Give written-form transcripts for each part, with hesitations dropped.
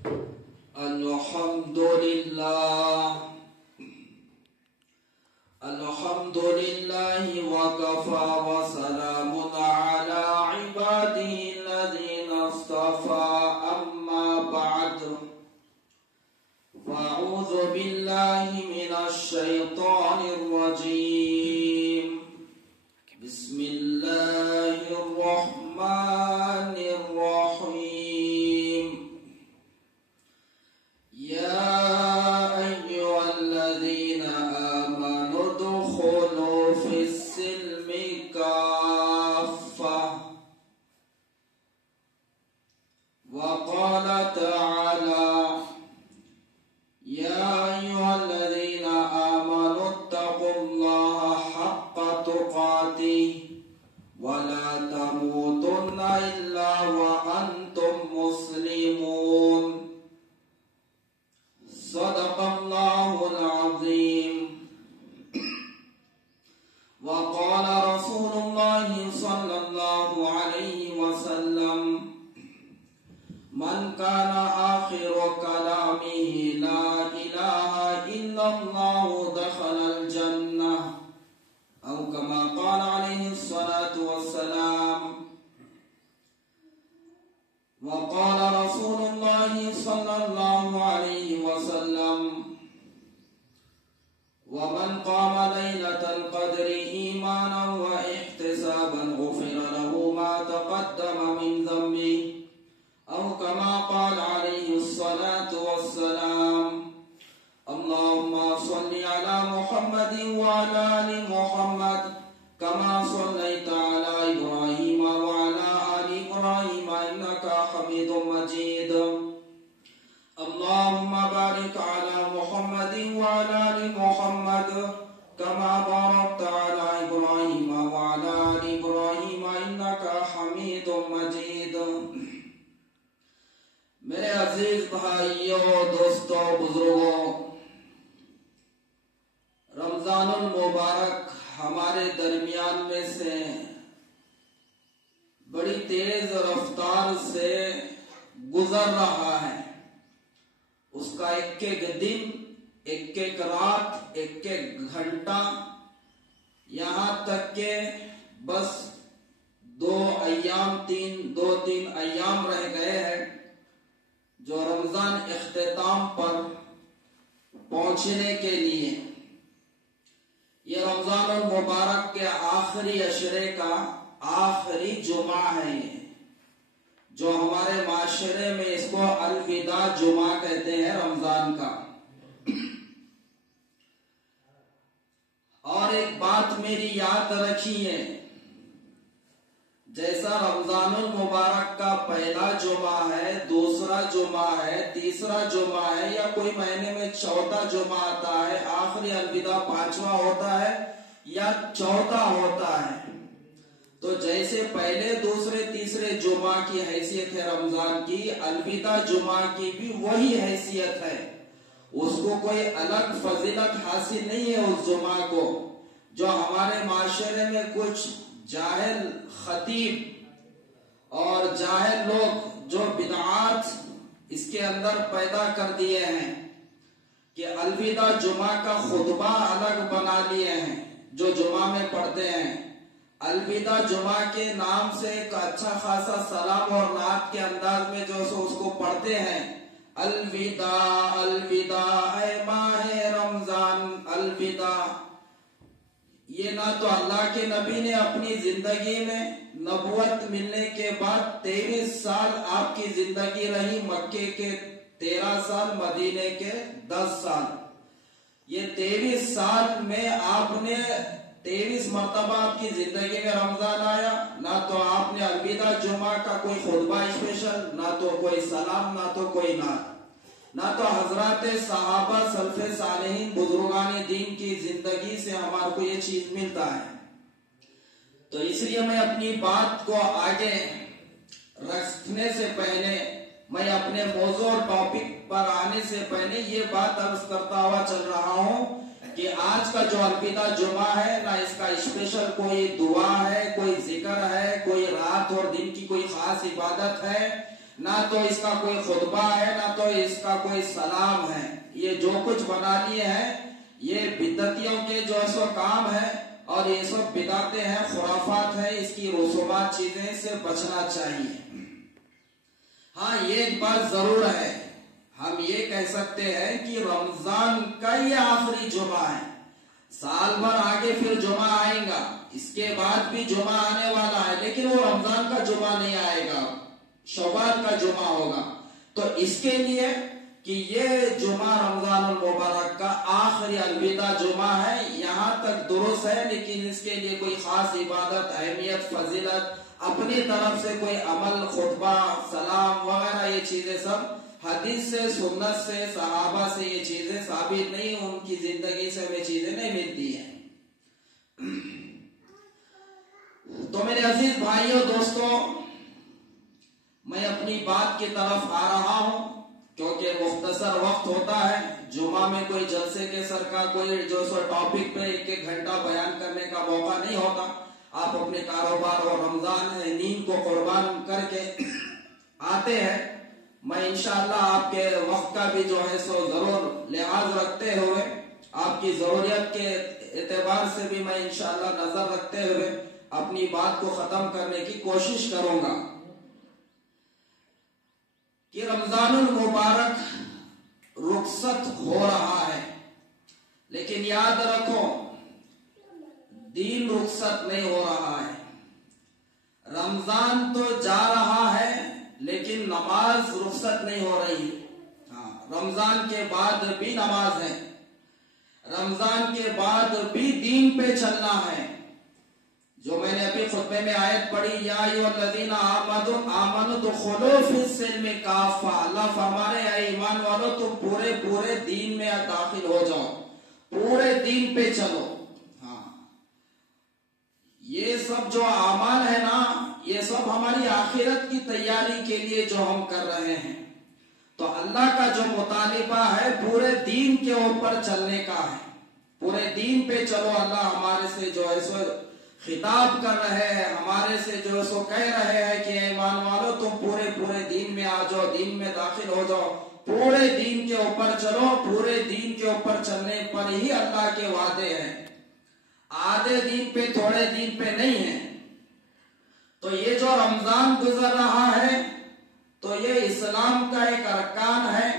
الحمد لله وكفى وسلام على عباده الذين اصطفى أما بعد فأعوذ بالله من الشيطان الرجيم بسم الله الرحمن الرحيم يا أيها الذين آمنوا ادخلوا في السلم كافة وقال تعالى يا أيها الذين آمنوا اتقوا الله حق تقاته ولا تموتن إلا وأنتم مسلمون صدق الله العظيم وقال رسول الله صلى الله عليه وسلم من كان آخر كلامه لا إله إلا الله دخل الجنة أو كما قال عليه الصلاة والسلام وقال رسول الله صلى الله عليه وسلم ومن قام ليلة القدر إيمانا واحتسابا غفر له ما تقدم من ذنبه أو كما قال عليه الصلاة والسلام اللهم صل على محمد وعلى آل محمد كما صليت على إبراهيم وعلى آل إبراهيم إنك حميد مجيد اللهم بارك على محمد وعلى آل محمد كما باركت على إبراهيم وعلى آل إبراهيم إنك حميد مجيد میرے عزیز بھائیوں دوستوں بزرگوں رمضان المبارک ہمارے درمیان میں سے بڑی تیز رفتار سے گزر رہا ہے اس کا ایک ایک دن ایک ایک رات ایک ایک گھنٹہ یہاں تک کہ بس دو تین ایام رہ گئے ہیں جو رمضان اختتام پر پہنچنے کے لیے یہ رمضان المبارک کے آخری عشرے کا آخری جمعہ ہے یہ جو ہمارے معاشرے میں اس کو الوداع جمعہ کہتے ہیں رمضان کا اور ایک بات میری یاد رکھیے جیسا رمضان المبارک کا پہلا جمعہ ہے دوسرا جمعہ ہے تیسرا جمعہ ہے یا کوئی مہینے میں چوتھا جمعہ آتا ہے آخری الوداع پانچواں ہوتا ہے یا چوتھا ہوتا ہے تو جیسے پہلے دوسرے تیسرے جمعہ کی حیثیت ہے رمضان کی الوداع جمعہ کی بھی وہی حیثیت ہے اس کو کوئی الگ فضیلت حاصل نہیں ہے اس جمعہ کو جو ہمارے معاشرے میں کچھ جاہل خطیب اور جاہل لوگ جو بدعات اس کے اندر پیدا کر دیے ہیں کہ الوداع جمعہ کا خطبہ الگ بنا لیے ہیں جو جمعہ میں پڑھتے ہیں الوداع جمعہ کے نام سے ایک اچھا خاصا سلام اور نعت کے انداز میں جو اس کو پڑھتے ہیں الوداع الوداع اے ماہ رمضان الوداع یہ نہ تو اللہ کے نبی نے اپنی زندگی میں نبوت ملنے کے بعد 23 سال آپ کی زندگی رہی مکے کے 13 سال مدینے کے 10 سال یہ 23 سال میں آپ نے 23 مرتبہ آپ کی زندگی میں رمضان آیا نہ تو آپ نے الوداع جمعہ کا کوئی خطبہ اسپیشل نہ تو کوئی سلام نہ تو کوئی نعت نہ تو حضرات صحابہ سلف صالحین بزرگان دین کی زندگی سے ہمارے کو یہ چیز ملتا ہے تو اس لیے میں اپنی بات کو آگے رکھنے سے پہلے میں اپنے موضوع اور ٹاپک پر آنے سے پہلے یہ بات عرض کرتا ہوا چل رہا ہوں کہ آج کا جو الوداع جمعہ ہے نہ اس کا اسپیشل کوئی دعا ہے کوئی ذکر ہے کوئی رات اور دن کی کوئی خاص عبادت ہے نہ تو اس کا کوئی خطبہ ہے نہ تو اس کا کوئی سلام ہے. یہ جو کچھ بنا لیے ہیں یہ بدعتیوں کے جو سو کام ہے اور یہ سب بدعتیں ہیں، خرافات ہیں، اس کی رسومات چیزیں سے بچنا چاہیے. ہاں یہ ایک بات ضرور ہے، ہم یہ کہہ سکتے ہیں کہ رمضان کا یہ آخری جمعہ ہے. سال بھر آگے پھر جمعہ آئے گا، اس کے بعد بھی جمعہ آنے والا ہے، لیکن وہ رمضان کا جمعہ نہیں آئے گا، شوال کا جمعہ ہوگا. تو اس کے لیے کہ یہ جمعہ رمضان المبارک کا آخری الوداع جمعہ ہے، یہاں تک درست ہے، لیکن اس کے لیے کوئی خاص عبادت، اہمیت، فضیلت، اپنی طرف سے کوئی عمل، خطبہ، سلام وغیرہ یہ چیزیں سب حدیث سے، سنت سے، صحابہ سے یہ چیزیں ثابت نہیں، ان کی زندگی سے ہمیں چیزیں نہیں ملتی ہیں. تو میرے عزیز بھائیوں دوستوں، میں اپنی بات کی طرف آ رہا ہوں کیونکہ مختصر وقت ہوتا ہے. جمعہ میں کوئی جلسے کے سر کا کوئی جو سو ٹاپک پہ ایک ایک گھنٹہ بیان کرنے کا موقع نہیں ہوتا. آپ اپنے کاروبار اور رمضان نیند کو قربان کر کے آتے ہیں. میں انشاءاللہ آپ کے وقت کا بھی جو ہے سو ضرور لحاظ رکھتے ہوئے، آپ کی ضروریت کے اعتبار سے بھی میں انشاءاللہ نظر رکھتے ہوئے اپنی بات کو ختم کرنے کی کوشش کروں گا. کہ رمضان المبارک رخصت ہو رہا ہے، لیکن یاد رکھو دین رخصت نہیں ہو رہا ہے. رمضان تو جا رہا ہے لیکن نماز رخصت نہیں ہو رہی. ہاں، رمضان کے بعد بھی نماز ہے، رمضان کے بعد بھی دین پہ چلنا ہے. جو میں نے ابھی خطبے میں آیت پڑھی، یا ایھا الذین آمنوا ادخلوا فی السلم کافہ، اللہ فرما رہے اے ایمان والو تم پورے دین میں داخل ہو جاؤ، پورے دین پہ چلو. ہاں، یہ سب جو اعمال ہے نا، یہ سب ہماری آخرت کی تیاری کے لیے جو ہم کر رہے ہیں. تو اللہ کا جو مطالبہ ہے پورے دین کے اوپر چلنے کا ہے. پورے دین پہ چلو، اللہ ہمارے سے جو ہے سو خطاب کر رہے ہیں، ہمارے سے جو سو کہہ رہے ہیں کہ ایمان والو تم پورے دین میں آ جاؤ، دین میں داخل ہو جاؤ، پورے دین کے اوپر چلو. پورے دین کے اوپر چلنے پر ہی اللہ کے وعدے ہیں، آدھے دین پہ تھوڑے دین پہ نہیں ہیں. تو یہ جو رمضان گزر رہا ہے تو یہ اسلام کا ایک ارکان ہے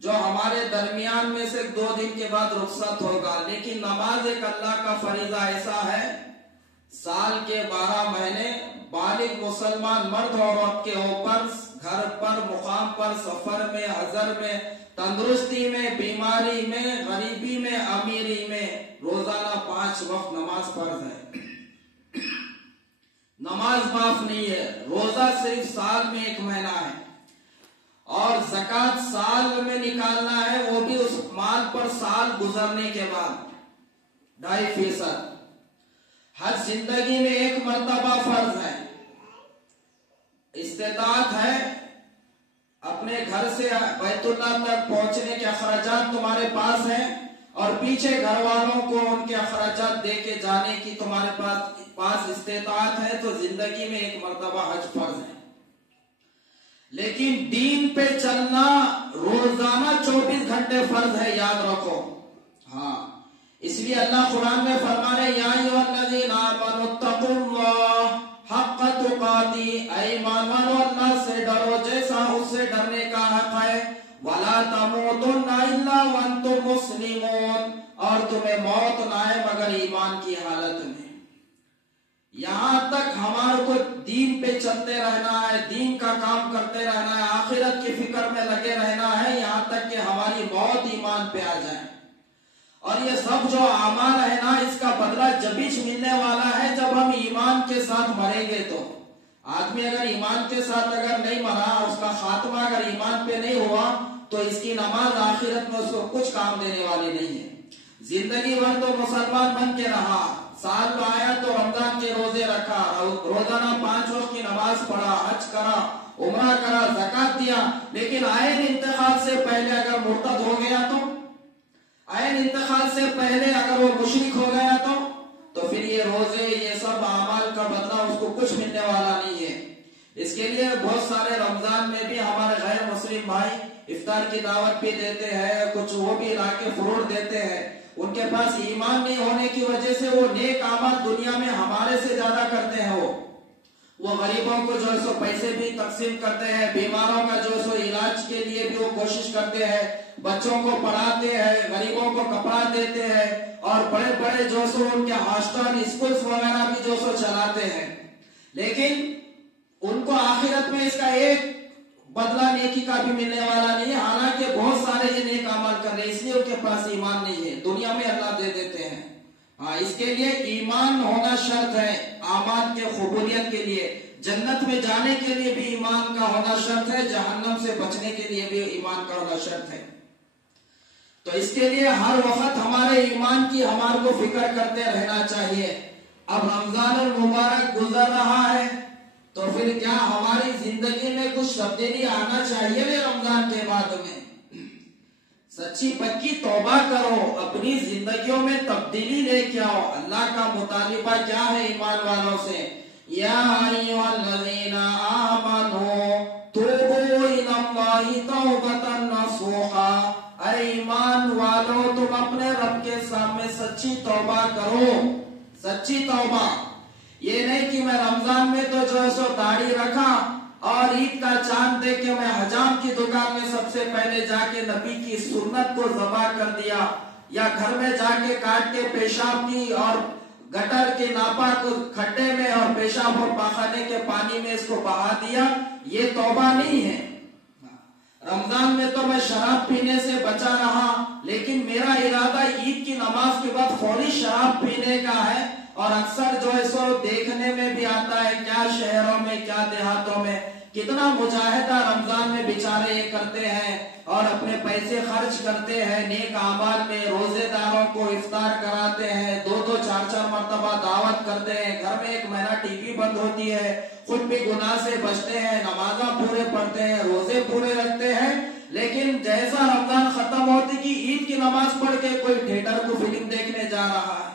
جو ہمارے درمیان میں سے 2 دن کے بعد رخصت ہوگا. لیکن نماز ایک اللہ کا فریضہ ایسا ہے، سال کے 12 مہینے بالغ مسلمان مرد اور عورت کے اوپر گھر پر، مقام پر، سفر میں، حضر میں، تندرستی میں، بیماری میں، غریبی میں، امیری میں روزانہ 5 وقت نماز فرض ہے. نماز معاف نہیں ہے. روزہ صرف سال میں 1 مہینہ ہے، اور زکوٰۃ سال میں نکالنا ہے، وہ بھی اس مال پر سال گزرنے کے بعد 2.5%. حج زندگی میں 1 مرتبہ فرض ہے. استطاعت ہے اپنے گھر سے بیت اللہ تک پہنچنے کے اخراجات تمہارے پاس ہیں، اور پیچھے گھر والوں کو ان کے اخراجات دے کے جانے کی تمہارے پاس استطاعت ہے، تو زندگی میں 1 مرتبہ حج فرض ہے. لیکن دین پہ چلنا روزانہ 24 گھنٹے فرض ہے، یاد رکھو. ہاں، اس لیے اللہ قرآن میں فرما رہے یا ایھا الذین آمنوا اتقوا اللہ حق تقاتی، اے ایمان والو اللہ سے ڈرو جیسا اس سے ڈرنے کا حق ہے. ولا تموتن الا وانتم مسلمون، اور تمہیں موت نہ آئے مگر ایمان کی حالت میں. یہاں تک ہمارے کو دین پہ چلتے رہنا ہے، دین کا کام کرتے رہنا ہے، آخرت کی فکر میں لگے رہنا ہے، یہاں تک کہ ہماری موت ایمان پہ آ جائے. اور یہ سب جو اعمال ہے نا، اس کا بدلہ جبھی ملنے والا ہے جب ہم ایمان کے ساتھ مریں گے. تو آدمی اگر ایمان کے ساتھ اگر نہیں مرا، اس کا خاتمہ اگر ایمان پہ نہیں ہوا، تو اس کی نماز آخرت میں اس کو کچھ کام دینے والی نہیں ہے. زندگی بھر تو مسلمان بن کے رہا، سال میں آیا تو رمضان کے روزے رکھا، روزانہ 5 وقت کی نماز پڑھا، حج کرا، عمرہ کرا، زکات دیا، لیکن عین انتقال سے پہلے اگر مرتد ہو گیا تو، عین انتقال سے پہلے اگر وہ مشرک ہو گیا تو پھر یہ روزے، یہ سب اعمال کا بدلہ اس کو کچھ ملنے والا نہیں ہے. اس کے لیے بہت سارے رمضان میں بھی ہمارے غیر مسلم بھائی افطار کی دعوت بھی دیتے ہیں، کچھ وہ بھی لا کے فروٹ دیتے ہیں. ان کے پاس ایمان نہیں ہونے کی وجہ سے وہ نیک اعمال دنیا میں ہمارے سے زیادہ کرتے ہیں. وہ غریبوں کو جو ہے سو پیسے بھی تقسیم کرتے ہیں، بیماروں کا جو ہے سو علاج کے لیے بھی وہ کوشش کرتے ہیں، بچوں کو پڑھاتے ہیں، غریبوں کو کپڑا دیتے ہیں، اور بڑے بڑے جو سو ان کے ہاسٹل اسکولز وغیرہ بھی جو سو چلاتے ہیں. لیکن ان کو آخرت میں اس کا ایک بدلہ نیکی کا بھی ملنے والا نہیں ہے، حالانکہ بہت سارے یہ نیک عمل کر رہے ہیں، اس لیے ان کے پاس ایمان نہیں ہے. دنیا میں اللہ دے دیتے ہیں. ہاں، اس کے لیے ایمان ہونا شرط ہے. اعمال کے قبولیت کے لیے، جنت میں جانے کے لیے بھی ایمان کا ہونا شرط ہے، جہنم سے بچنے کے لیے بھی ایمان کا ہونا شرط ہے. تو اس کے لیے ہر وقت ہمارے ایمان کی ہمارے کو فکر کرتے رہنا چاہیے. اب رمضان المبارک گزر رہا ہے تو پھر کیا ہماری زندگی میں کچھ تبدیلی آنا چاہیے رمضان کے بعد میں؟ سچی پکی توبہ کرو، اپنی زندگیوں میں تبدیلی لے کے آؤ. اللہ کا مطالبہ کیا ہے ایمان والوں سے؟ یا ایھا الذین آمنوا توبوا الی اللہ توبۃ نصوحا. اے ایمان والو، تم اپنے رب کے سامنے سچی توبہ کرو. سچی توبہ یہ نہیں کہ میں رمضان میں تو جو ہے سو داڑھی رکھا اور عید کا چاند دیکھ کے میں حجام کی دکان میں سب سے پہلے جا کے نبی کی سنت کو ذبح کر دیا، یا گھر میں جا کے کاٹ کے پیشاب کی اور گٹر کے ناپاک کھڈے میں اور پیشاب اور پاخانے کے پانی میں اس کو بہا دیا. یہ توبہ نہیں ہے. رمضان میں تو میں شراب پینے سے بچا رہا، لیکن میرا ارادہ عید کی نماز کے بعد فوری شراب پینے کا ہے. اور اکثر جو ہے سو دیکھنے میں بھی آتا ہے، کیا شہروں میں کیا دیہاتوں میں کتنا مجاہدہ رمضان میں بیچارے یہ کرتے ہیں اور اپنے پیسے خرچ کرتے ہیں نیک اعمال میں. روزے داروں کو افطار کراتے ہیں، 2-2 4-4 مرتبہ دعوت کرتے ہیں، گھر میں 1 مہینہ ٹی وی بند ہوتی ہے، خود بھی گناہ سے بچتے ہیں، نمازاں پورے پڑھتے ہیں، روزے پورے رکھتے ہیں. لیکن جیسا رمضان ختم ہوتی کہ عید کی نماز پڑھ کے کوئی تھیٹر کو فلم دیکھنے جا رہا ہے،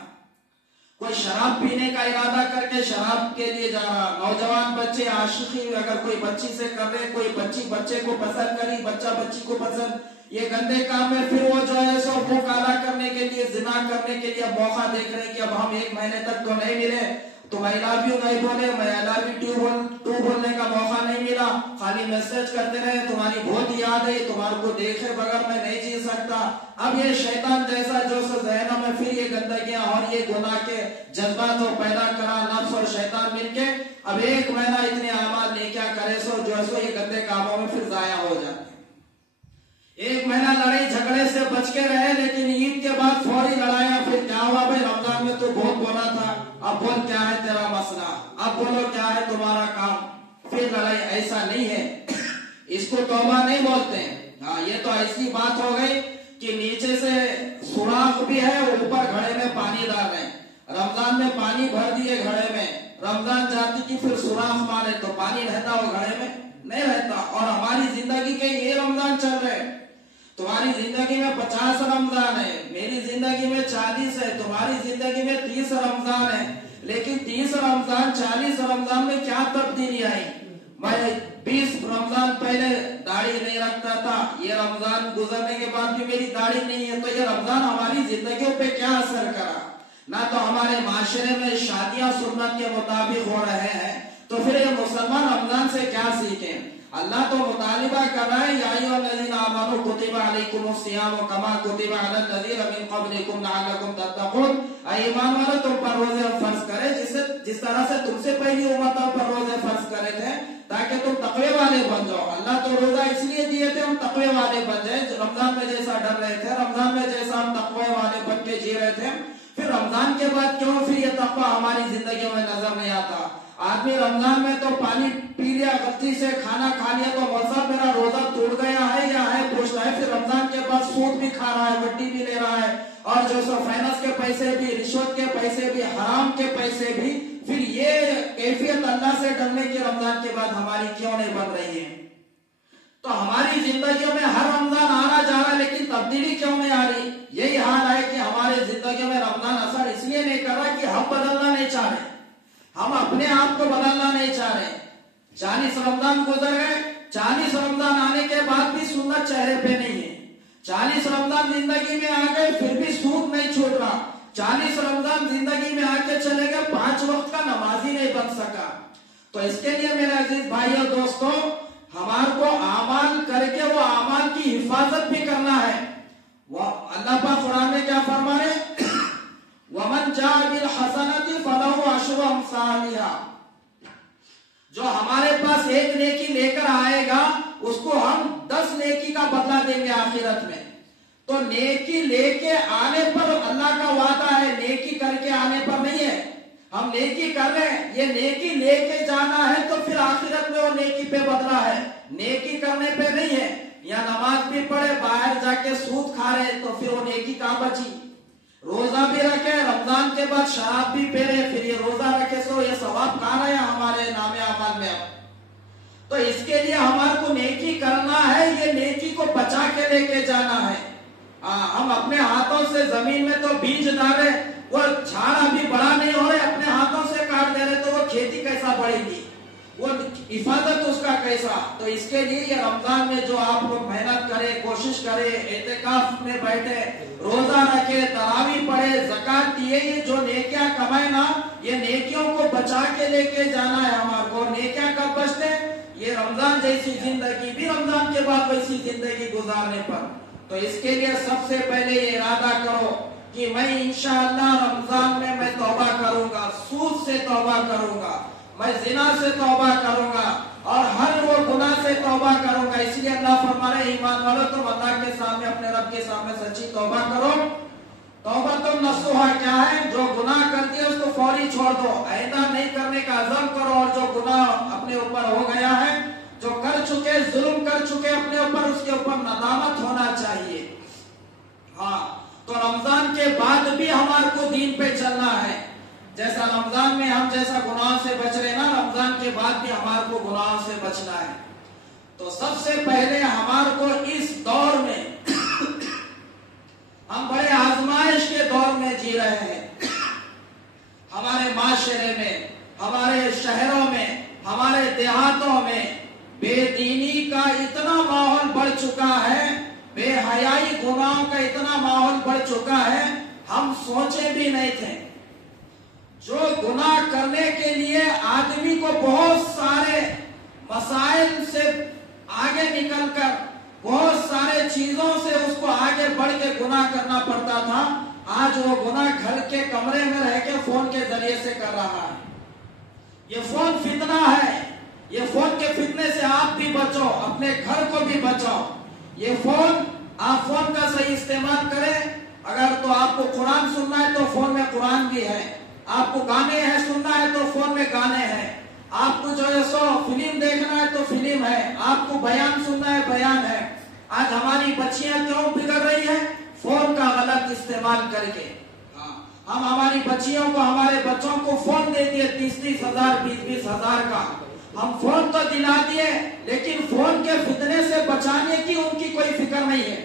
کوئی شراب پینے کا ارادہ کر کے شراب کے لیے جا رہا. نوجوان بچے عاشقی اگر کوئی بچی سے کر رہے، کوئی بچی بچے کو پسند کری، بچہ بچی کو پسند، یہ گندے کام میں پھر وہ جو ہے سو منہ کالا کرنے کے لیے، زنا کرنے کے لیے موقع دیکھ رہے کہ اب ہم 1 مہینے تک تو نہیں ملے، تم آئی لو یو نہیں بولے، میں آئی لو یو ٹو بولنے کا موقع نہیں ملا، خالی میسج کرتے رہے، تمہاری بہت یاد ہے، تمہارے کو دیکھے بغیر میں نہیں جی سکتا. اب یہ شیطان جیسا جو سو ذہنوں میں پھر یہ گندگیاں اور یہ گناہ کے جذبات کو پیدا کرا، نفس اور شیطان مل کے اب 1 مہینہ اتنے اعمال نیکیاں کرے سو جو سو یہ گندے کاموں میں پھر ضائع ہو جاتے. 1 مہینہ لڑائی جھگڑے سے بچ کے رہے، لیکن عید کے بعد فوری لڑائیاں. پھر کیا ہوا بھائی؟ رمضان میں تو بہت بولا تھا، اب بول کیا ہے تیرا مسئلہ، اب بولو کیا ہے تمہارا کام. پھر لڑائی. ایسا نہیں ہے، اس کو توبہ نہیں بولتے. ہاں، یہ تو ایسی بات ہو گئی کہ نیچے سے سوراخ بھی ہے، اوپر گھڑے میں پانی ڈال رہے ہیں. رمضان میں پانی بھر دیے گھڑے میں، رمضان جاتی کی پھر سوراخ مارے تو پانی رہتا وہ گھڑے میں؟ نہیں رہتا. اور ہماری زندگی کے یہ رمضان چل رہے، تمہاری زندگی میں 50 رمضان ہے، میری زندگی میں 40 ہے، تمہاری زندگی میں 30 رمضان ہے. لیکن 30 رمضان 40 رمضان میں کیا تبدیلی آئی؟ میں 20 رمضان پہلے داڑھی نہیں رکھتا تھا، یہ رمضان گزرنے کے بعد بھی میری داڑھی نہیں ہے. تو یہ رمضان ہماری زندگیوں پہ کیا اثر کرا؟ نہ تو ہمارے معاشرے میں شادیاں سنت کے مطابق ہو رہے ہیں، تو پھر یہ مسلمان رمضان سے کیا سیکھیں؟ اللہ تو مطالبہ کر رہا ہے، یا ایھا الذین آمنوا کتب علیکم الصیام کما کتب علی الذین من قبلکم لعلکم تتقون. اے ایمان والو، تم پر روزے فرض کرے جس طرح سے تم سے پہلی امتوں پر روزے فرض کرے تھے تاکہ تم تقوی والے بن جاؤ. اللہ تو روزہ اس لیے دیے تھے ہم تقوی والے بن جائیں. رمضان میں جیسا ڈر رہے تھے، رمضان میں جیسا ہم تقوی والے بن کے جی رہے تھے، پھر رمضان کے بعد کیوں پھر یہ تقوی ہماری زندگیوں میں نظر نہیں آتا؟ آدمی رمضان میں تو پانی پی لیا، غلطی سے کھانا کھا لیا تو مطلب میرا روزہ ٹوٹ گیا ہے یا ہے پوچھتا ہے. پھر رمضان کے بعد سود بھی کھا رہا ہے، وڈی بھی لے رہا ہے، اور جو سو فائنانس کے پیسے بھی، رشوت کے پیسے بھی، حرام کے پیسے بھی. پھر یہ کیفیت اللہ سے ڈرنے کی رمضان کے بعد ہماری کیوں نہیں بن رہی ہے؟ تو ہماری زندگیوں میں ہر رمضان آنا جا رہا ہے، لیکن تبدیلی کیوں نہیں آ رہی؟ یہی حال ہے کہ ہمارے زندگیوں میں رمضان اثر اس لیے نہیں کر رہا کہ ہم بدلنا نہیں چاہ رہے، ہم اپنے آپ کو بدلنا نہیں چاہ رہے. 40 रमजान गुजर गए, 40 रमजान आने के बाद भी सुन्नत चेहरे पे नहीं है। 40 रमजान जिंदगी में आ गए फिर भी सूद नहीं छूट रहा। 40 रमजान जिंदगी में आके चले गए, 5 वक्त का नमाजी नहीं बन सका। तो इसके लिए मेरे अजीज भाइयों दोस्तों, हमारे को आमाल करके वो आमाल की हिफाजत भी करना है। वो अल्लाह पाक कुरान में क्या फरमा रहे, वमन जाअ बिल हसनति फलहु अशरु अम्सालिहा, जो हमारे पास एक नेकी लेकर आएगा उसको हम 10 नेकी का बदला देंगे आखिरत में। तो नेकी लेके आने पर अल्लाह का वादा है, नेकी करके आने पर नहीं है। हम नेकी कर रहे हैं, ये नेकी लेके जाना है तो फिर आखिरत में वो नेकी पे बदला है, नेकी करने पे नहीं है। या नमाज भी पढ़े, बाहर जाके सूद खा रहे तो फिर वो नेकी कहां बची। रोजा भी रखे, रमजान के बाद शराब भी पी रहे, फिर ये रोजा रखे तो ये सवाब कहां रहे हमारे नामे अमाल में। अब तो इसके लिए हमारे को नेकी करना है, ये नेकी को बचा के लेके जाना है। हम अपने हाथों से जमीन में तो बीज डाले, वो झाड़ अभी बड़ा नहीं हो रहे, अपने हाथों से काट दे रहे, तो वो खेती कैसा बढ़ेगी, वो हिफाजत उसका कैसा। तो इसके लिए ये रमजान में जो आप लोग मेहनत करें, कोशिश करें, एतेकाफ में बैठे, रोजा रखे, तरावी पढ़े, ज़कात दिए, ये जो नेकियां कमाए ना, ये नेकियों को बचा के लेके जाना है हमारे को। नेकियां कब बचते, ये रमजान जैसी जिंदगी भी रमजान के बाद वैसी जिंदगी गुजारने पर। तो इसके लिए सबसे पहले ये इरादा करो कि मैं इंशाअल्लाह रमजान में मैं तौबा करूंगा, सूद से तौबा करूंगा, मैं जिना से तौबा करूंगा और हर वो गुनाह से तौबा करूंगा। इसलिए अल्लाह फरमा रहे ईमान वालों, तुम अल्लाह के सामने, अपने रब के सामने सच्ची तौबा करो। तौबा तुम नसूहा क्या है, जो गुनाह कर दिया उसको फौरी छोड़ दो, आइंदा नहीं करने का अज़म करो। और जो गुनाह अपने ऊपर हो गया है, जो कर चुके, जुल्म कर चुके अपने ऊपर, उसके ऊपर नदामत होना चाहिए। हाँ, तो रमजान के बाद भी हमारे को दीन पे चलना है। जैसा रमजान में हम जैसा गुनाह से बच रहे ना, रमजान के बाद भी हमारे को गुनाह से बचना है। तो सबसे पहले हमारे को इस दौर में हम बड़े आजमाइश के दौर में जी रहे हैं। हमारे माशरे में, हमारे शहरों में, हमारे देहातों में बेदीनी का इतना माहौल बढ़ चुका है, बेहयाई गुनाहों का इतना माहौल बढ़ चुका है, हम सोचे भी नहीं थे। जो गुनाह करने के लिए आदमी को बहुत सारे मसाइल से आगे निकलकर, बहुत सारे चीजों से उसको आगे बढ़ के गुनाह करना पड़ता था, आज वो गुनाह घर के कमरे में रह के फोन के जरिए से कर रहा है। ये फोन फितना है, ये फोन के फितने से आप भी बचो, अपने घर को भी बचाओ। ये फोन, आप फोन का सही इस्तेमाल करें। अगर तो आपको कुरान सुनना है तो फोन में कुरान भी है, आपको गाने हैं सुनना है तो फोन में गाने हैं, आपको जो है सो फिल्म देखना है तो फिल्म है, आपको बयान सुनना है बयान है। आज हमारी बच्चियां क्यों बिगड़ रही है, फोन का गलत इस्तेमाल करके। हम हमारी बच्चियों को, हमारे बच्चों को फोन दे दिए 30-30 हजार, 20-20 हजार का। हम फोन तो दिला दिए, लेकिन फोन के फितने से बचाने की उनकी कोई फिक्र नहीं है।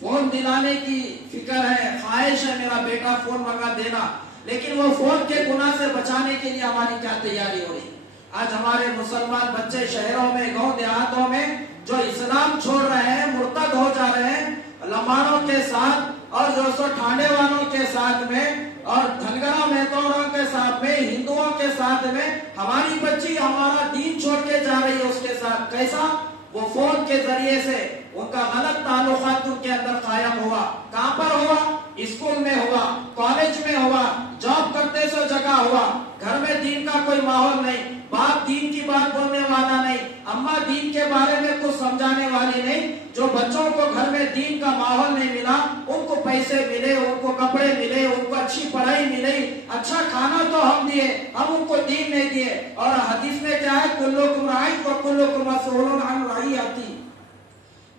फोन दिलाने की फिक्र है, ख्वाहिश है मेरा बेटा फोन मंगा देना, लेकिन वो फोन के गुनाह से बचाने के लिए हमारी क्या तैयारी हो रही। आज हमारे मुसलमान बच्चे शहरों में, गांव देहातों में जो इस्लाम छोड़ रहे हैं, मुर्तद हो जा रहे हैं, लमानों के साथ और जो सो ठाणे वालों के साथ में और धनगरा मेहतौरों के साथ में, हिंदुओं के साथ में हमारी बच्ची हमारा दीन छोड़ के जा रही है। उसके साथ कैसा, वो फोन के जरिए से उनका गलत ताल्लुकात उनके अंदर कायम हुआ। कहां पर हुआ, स्कूल में हुआ, कॉलेज में हुआ, जॉब करते सो जगह हुआ। घर में दीन का कोई माहौल नहीं, बाप दीन की बात बोलने वाला नहीं, अम्मा दीन के बारे में कुछ समझाने वाली नहीं। जो बच्चों को घर में दीन का माहौल नहीं मिला, उनको पैसे मिले, उनको कपड़े मिले, उनको अच्छी पढ़ाई मिली, अच्छा खाना तो हम दिए, हम उनको दीन नहीं दिए। और हदीस में क्या है, कुल्लुकुम राइन व कुल्लुकुम मसऊलुन अन रइयती,